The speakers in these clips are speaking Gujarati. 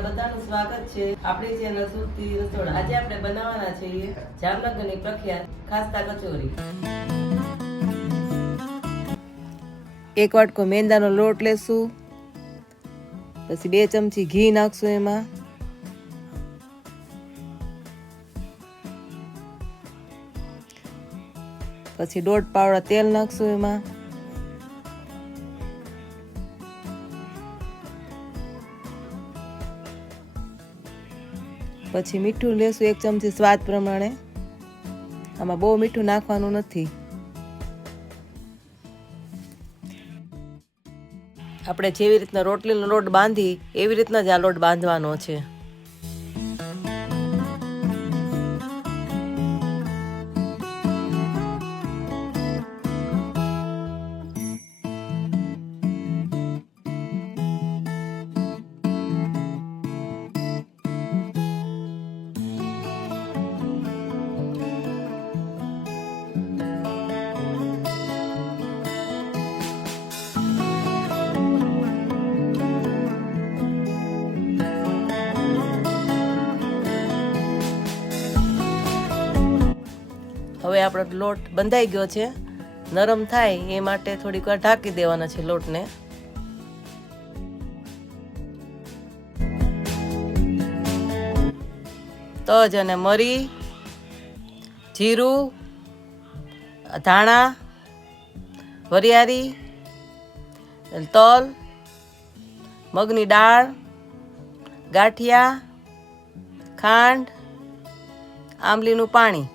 તમારા બધાનું સ્વાગત છે. આપણી ચેનલ સુરતી રસોડા. આજે આપણે બનાવવાના છીએ જામનગરની પ્રખ્યાત ખાસ્તા કચોરી. એક વાટકો મેંદાનો લોટ લેશું. પછી બે ચમચી ઘી નાખશું એમાં. પછી દોઢ પાવડા તેલ નાખશું એમાં. પછી મીઠું લેશું એક ચમચી સ્વાદ પ્રમાણે. આમાં બહુ મીઠું નાખવાનું નથી. આપણે જેવી રીતના રોટલીનો લોટ બાંધી, એવી રીતના જ આ લોટ બાંધવાનો છે. હવે આપણો લોટ બંધાઈ ગયો છે. નરમ થાય એ માટે થોડીક વાર ઢાંકી દેવાના છે લોટને. તજ અને મરી, જીરું, ધાણા, વરિયાળી, તલ, મગની દાળ, ગાંઠિયા, ખાંડ, આંબલીનું પાણી.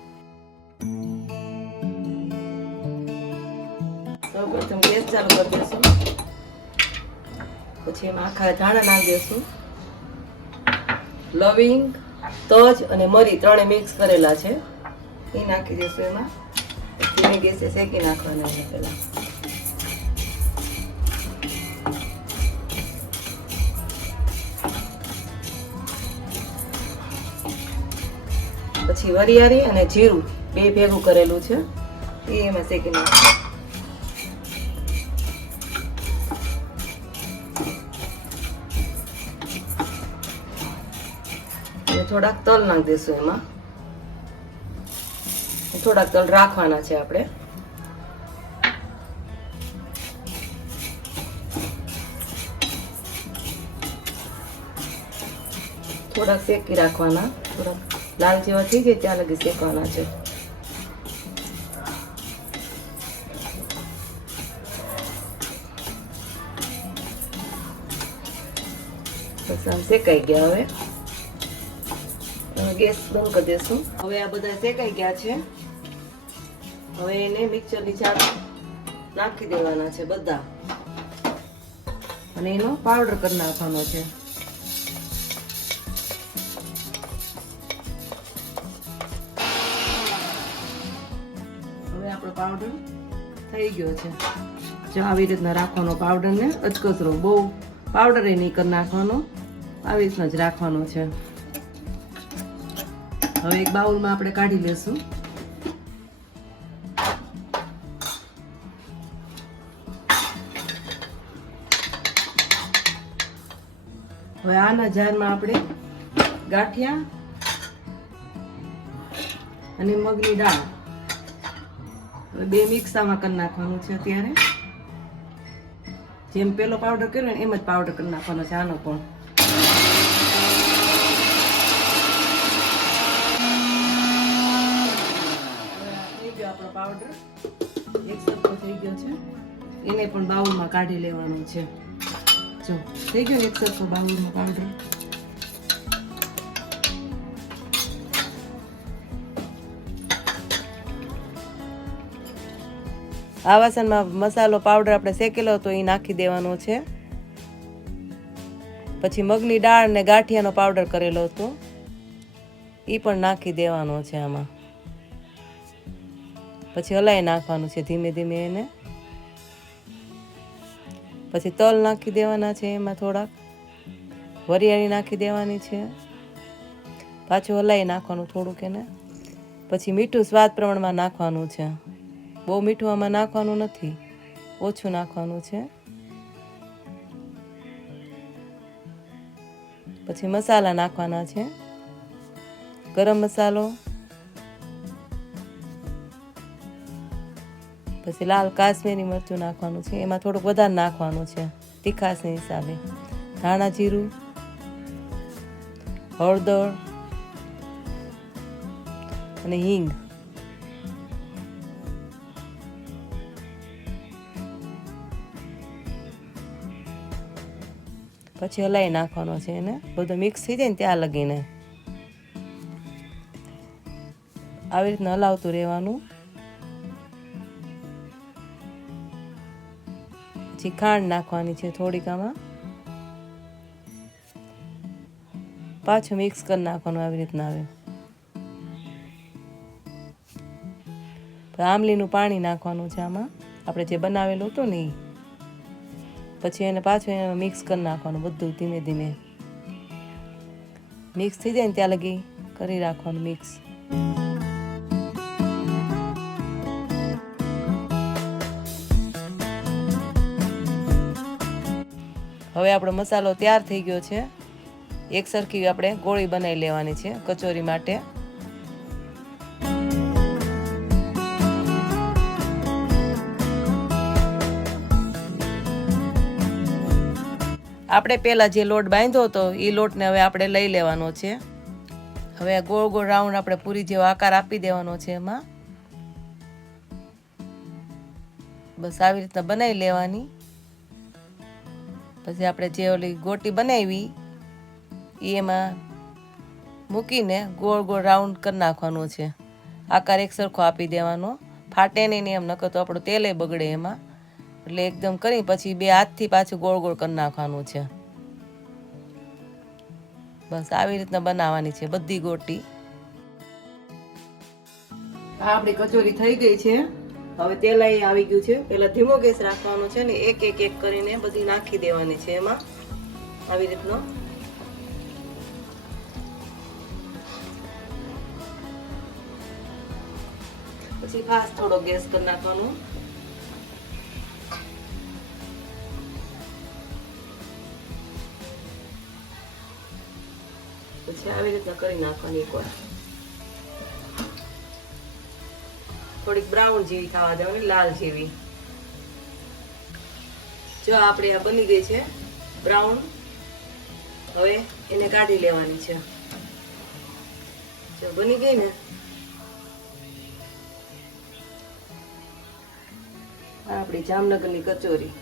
કરી દઈશું પછી એમાં આખા ધાણા નાખી દઈશું લવિંગ, તજ અને મરી ત્રણે મિક્સ કરેલા છે. એ નાખી દઈશું એમાં. ધીમે ગેસે શેકી નાખવાના છે પહેલા. પછી વરિયાળી અને જીરું બે ભેગું કરેલું છે. એ એમાં શેકી નાખવાનું થોડાક તલ નાખી દઈશું એમાં. થોડાક તલ રાખવાના છે આપણે. થોડાક શેકી રાખવાના. થોડાક લાલ જેવા થઈ જાય ત્યાં લગી શેકવાના છે. બસ આમ શેકાઈ ગયા હવે. ગેસ બંધ કરી દેશું. હવે આ બધા શેકાઈ ગયા છે. હવે એને મિક્સરની જાર નાખી દેવાના છે બધા. અને એનો પાવડર કરી નાખવાનો છે. હવે આપણો પાવડર થઈ ગયો છે. જો આવી રીતના રાખવાનો પાવડરને અચકચરો. બહુ પાવડર એ નહીં કરી નાખવાનો. આવી રીતના જ રાખવાનો છે. હવે એક બાઉલમાં આપણે કાઢી લેશું. હવે આના જારમાં આપણે ગાંઠિયા અને મગની દાળ. હવે બે મિક્સામાં કરી નાખવાનું છે અત્યારે. જેમ પેલો પાવડર કર્યો ને એમ જ પાવડર કરી નાખવાનો છે આનો પણ થઈ ગયો આપણો પાવડર એક સરખો થઈ ગયો છે. એને પણ બાઉલમાં કાઢી લેવાનો છે. જો, થઈ ગયો એક સરખો બાઉલમાં પાવડર આ વાસણમાં મસાલો પાવડર આપણે શેકેલો હતો એ નાખી દેવાનો છે. પછી મગની દાળ ને ગાંઠિયાનો પાવડર કરેલો હતો. એ પણ નાખી દેવાનો છે આમાં. પછી હલાઈ નાખવાનું છે ધીમે ધીમે એને. પછી તલ નાખી દેવાના છે એમાં થોડાક. વરિયાળી નાખી દેવાની છે. પાછું હલાઈ નાખવાનું થોડુંક એને. પછી મીઠું સ્વાદ પ્રમાણમાં નાખવાનું છે. બહુ મીઠું આમાં નાખવાનું નથી. ઓછું નાખવાનું છે. પછી મસાલા નાખવાના છે. ગરમ મસાલો. પછી લાલ કાશ્મીરી મરચું નાખવાનું છે. એમાં થોડુંક વધારે નાખવાનું છે, તીખાશની હિસાબે. ધાણા જીરું, હળદર અને હિંગ. પછી હલાઈ નાખવાનો છે એને. બધું મિક્સ થઈ જાય ને ત્યાં લગીને. આવી રીતના હલાવતું રહેવાનું. પછી ખાંડ નાખવાની છે થોડીક આમાં. પાછું મિક્સ કરી નાખવાનું આવી રીતના આવે આમલીનું પાણી નાખવાનું છે આમાં. આપણે જે બનાવેલું હતું ને એ પછી એને પાછું એને મિક્સ કરી નાખવાનું બધું ધીમે ધીમે. મિક્સ થઈ જાય ને ત્યાં લગી કરી રાખવાનું મિક્સ હવે આપણો મસાલો તૈયાર થઈ ગયો છે. એક સરખી આપણે ગોળી બનાવી લેવાની છે કચોરી માટે. આપણે પહેલાં જે લોટ બાંધ્યો હતો એ લોટને હવે આપણે લઈ લેવાનો છે. હવે આ ગોળ ગોળ રાઉન્ડ આપણે પૂરી જેવો આકાર આપી દેવાનો છે એમાં. બસ આવી રીતના બનાવી લેવાની. પછી આપણે જે ઓલી ગોટી બનાવી, એમાં મૂકીને ગોળ ગોળ રાઉન્ડ કરી નાખવાનો છે. આકાર એક સરખો આપી દેવાનો. ફાટે નહીં એમ, નકર તો આપણું તેલે બગડે એમાં. એટલે એકદમ કરી પછી બે હાથથી પાછું ગોળ ગોળ કરી નાખવાનું છે. બસ આવી રીતના બનાવવાની છે બધી ગોટી. આ આપણી કચોરી થઈ ગઈ છે. હવે તેલ અહીં આવી ગયું છે. પેલા ધીમો ગેસ રાખવાનો છે ને એક એક એક કરીને બધી નાખી દેવાની છે એમાં. આવી રીતનો. પછી ફાસ્ટ થોડો ગેસ કરી નાખવાનો. પછી આવી રીતના કરી નાખવાની એકવાર. થોડીક બ્રાઉન જેવી થવા દેવાની લાલ જેવી. જો આપણે આ બની ગઈ છે બ્રાઉન, હવે એને કાઢી લેવાની છે. જો બની ગઈ ને? આપણી જામનગરની કચોરી.